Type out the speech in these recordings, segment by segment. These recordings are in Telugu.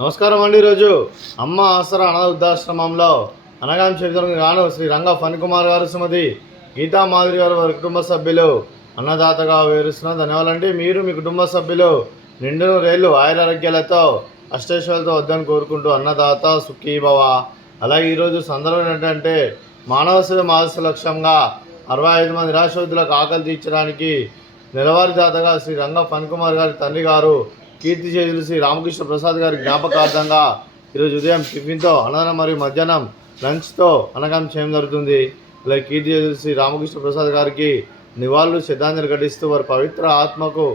నమస్కారం అండి. ఈరోజు అమ్మ ఆసరా అనాథ వృద్ధాశ్రమంలో అనగాని క్షేత్రం గాను శ్రీ రంగ ఫణికుమార్ గారు, శ్రీమతి గీతా మాధురి గారు, వారి కుటుంబ సభ్యులు అన్నదాతగా వివరిస్తున్న ధన్యవాదాలండి. మీరు మీ కుటుంబ సభ్యులు నిండును రేళ్ళు ఆయురారోగ్యాలతో అష్టైశ్వర్యాలతో వద్దని కోరుకుంటూ అన్నదాత సుఖీభవ. అలాగే ఈరోజు సందర్భం ఏంటంటే మానవ సేవ మానవ లక్ష్యంగా 65 మంది నిరాశ్రయులకు ఆకలి తీర్చడానికి నెలవారీ దాతగా శ్రీ రంగ ఫణికుమార్ గారి తండ్రి గారు కీర్తి చేతులు శ్రీ రామకృష్ణ ప్రసాద్ గారి జ్ఞాపకార్థంగా ఈరోజు ఉదయం టిఫిన్తో అన్నదానం మరియు మధ్యాహ్నం లంచ్తో అన్నదానం చేయడం జరుగుతుంది. అలాగే కీర్తి చేతులు శ్రీ రామకృష్ణ ప్రసాద్ గారికి నివాళులు శ్రద్ధాంజలి ఘటిస్తూ వారి పవిత్ర ఆత్మకు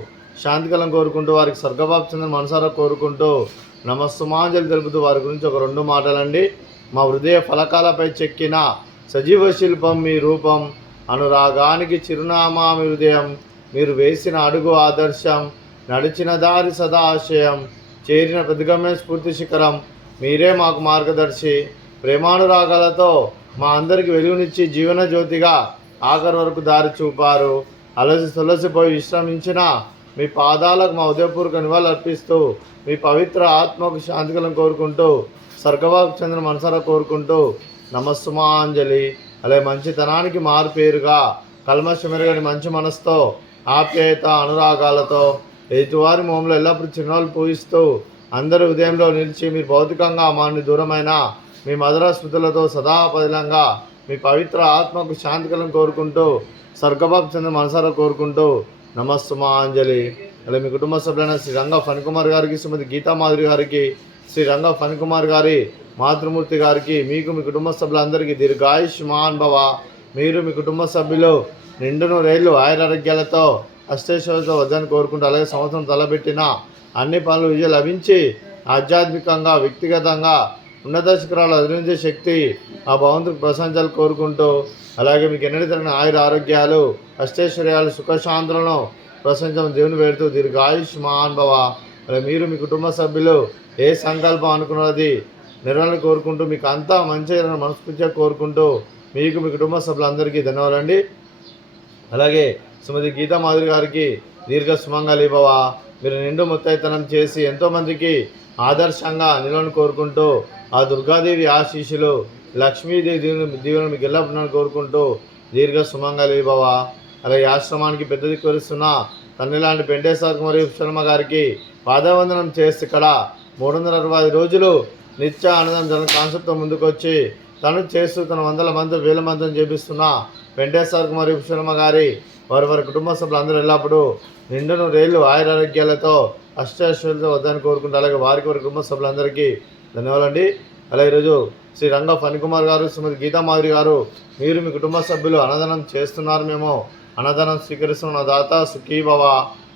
శాంతికలం కోరుకుంటూ వారికి స్వర్గభాపు చెందిన మనసారా కోరుకుంటూ నమస్సుమాంజలి తెలుపుతూ వారి గురించి ఒక 2 మాటలండి. మా హృదయ ఫలకాలపై చెక్కిన సజీవ శిల్పం మీ రూపం, అనురాగానికి చిరునామా మీ హృదయం, మీరు వేసిన అడుగు ఆదర్శం, నడిచిన దారి సదా ఆశయం, చేరిన ప్రతిగమ్య స్ఫూర్తి శిఖరం, మీరే మాకు మార్గదర్శి. ప్రేమానురాగాలతో మా అందరికి వెలుగునిచ్చి జీవన జ్యోతిగా ఆఖరి వరకు దారి చూపారు. అలసి తులసిపోయి విశ్రమించిన మీ పాదాలకు మా ఉదయపూర్వక నివాళులు అర్పిస్తూ మీ పవిత్ర ఆత్మకు శాంతికలం కోరుకుంటూ స్వర్గభాకు చెందిన మనసారా కోరుకుంటూ నమస్సుమాంజలి. అలాగే మంచితనానికి మారు పేరుగా కల్మషమెరగని మంచి మనసుతో ఆప్యాయత అనురాగాలతో ఎదుటివారి మొహంలో ఎల్లప్పుడూ చిరునవ్వులు పూయిస్తూ అందరి ఉదయంలో నిలిచి మీరు భౌతికంగా మాని దూరమైన మీ మధుర స్మృతులతో సదా పదిలంగా మీ పవిత్ర ఆత్మకు శాంతికలం కోరుకుంటూ స్వర్గభాకు చెందిన మనసారా కోరుకుంటూ నమస్సుమాంజలి. అలాగే మీ కుటుంబ సభ్యులైన శ్రీ రంగ ఫణికుమార్ గారికి, శ్రీమతి గీతా మాధురి గారికి, శ్రీ రంగ ఫణికుమార్ గారి మాతృమూర్తి గారికి, మీకు మీ కుటుంబ సభ్యులందరికీ దీర్ఘాయుష్మాన్ భవ. మీరు మీ కుటుంబ సభ్యులు నిండును రేళ్ళు ఆయురారోగ్యాలతో అష్టైశ్వర్యాలతో వద్దని కోరుకుంటూ అలాగే సంవత్సరం తలబెట్టిన అన్ని పనులు విజయం లభించి ఆధ్యాత్మికంగా వ్యక్తిగతంగా ఉన్నత శిఖరాలు అధిరించే శక్తి ఆ భగవంతుడికి ప్రశంసలు కోరుకుంటూ అలాగే మీకు ఎన్నడూ తగిన ఆయుర ఆరోగ్యాలు అష్టైశ్వర్యాలు సుఖశాంతులను ప్రశంసలు దేవుని వేడుతూ దీర్ఘాయుష్మాన్ భవ. అలాగే మీరు మీ కుటుంబ సభ్యులు ఏ సంకల్పం అనుకున్నది నెరవేరాలని కోరుకుంటూ మీకు అంతా మంచి మనస్ఫూర్తిగా కోరుకుంటూ మీకు మీ కుటుంబ సభ్యులందరికీ ధన్యవాదాలండి. అలాగే శ్రీమతి గీతా మాధురి గారికి దీర్ఘ సుమంగళి భవ. మీరు నిండు ముత్తైతనం చేసి ఎంతోమందికి ఆదర్శంగా నిలవని కోరుకుంటూ ఆ దుర్గాదేవి ఆశీస్సులు లక్ష్మీదేవి దీవెనలు మీకు ఎల్లప్పుడూ కోరుకుంటూ దీర్ఘ సుమంగళి భవ. అలాగే ఆశ్రమానికి పెద్ద దిక్కువరిస్తున్న తండ్రి లాంటి పెంటేశ్వర మరియు శర్మ గారికి పాదవందనం చేసి ఇక్కడ 365 రోజులు నిత్య ఆనందం జన కాన్సెప్ట్తో ముందుకొచ్చి తను చేస్తూ తన 100 మంది 1000 మందిని చేపిస్తున్న వెంకటేశ్వర మరియు శర్మ గారి వారి కుటుంబ సభ్యులందరూ ఎల్లప్పుడూ నిండును రేళ్ళు ఆయురారోగ్యాలతో అష్టైశ్వర్యాలతో వద్దని కోరుకుంటూ అలాగే వారి కుటుంబ సభ్యులందరికీ ధన్యవాదాలండి. అలాగే ఈరోజు శ్రీ రంగ ఫణికుమార్ గారు, శ్రీమతి గీతా మాధురి గారు, మీరు మీ కుటుంబ సభ్యులు అన్నదానం చేస్తున్నారు, మేము అన్నదానం స్వీకరిస్తున్న దాత సుఖీభవ.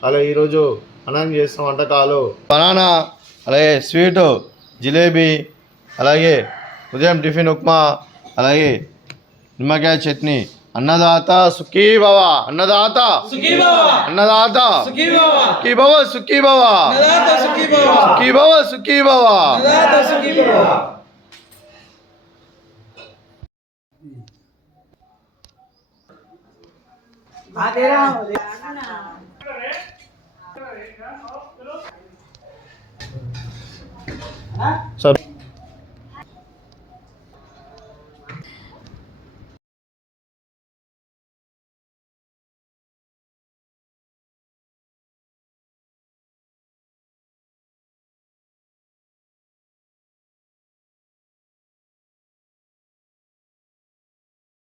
అలాగే ఈరోజు అన్నదానం చేస్తున్న వంటకాలు బనానా, అలాగే స్వీటు, జిలేబీ, అలాగే ఉదయం టిఫిన్ ఉప్మా, అలాగే నిమ్మకాయ చట్నీ. అన్నదాత సుఖీభవ, అన్నదాత అన్నదాత సుఖీభవ సుఖీభవ సుఖీభవ సుఖీభవ. సార్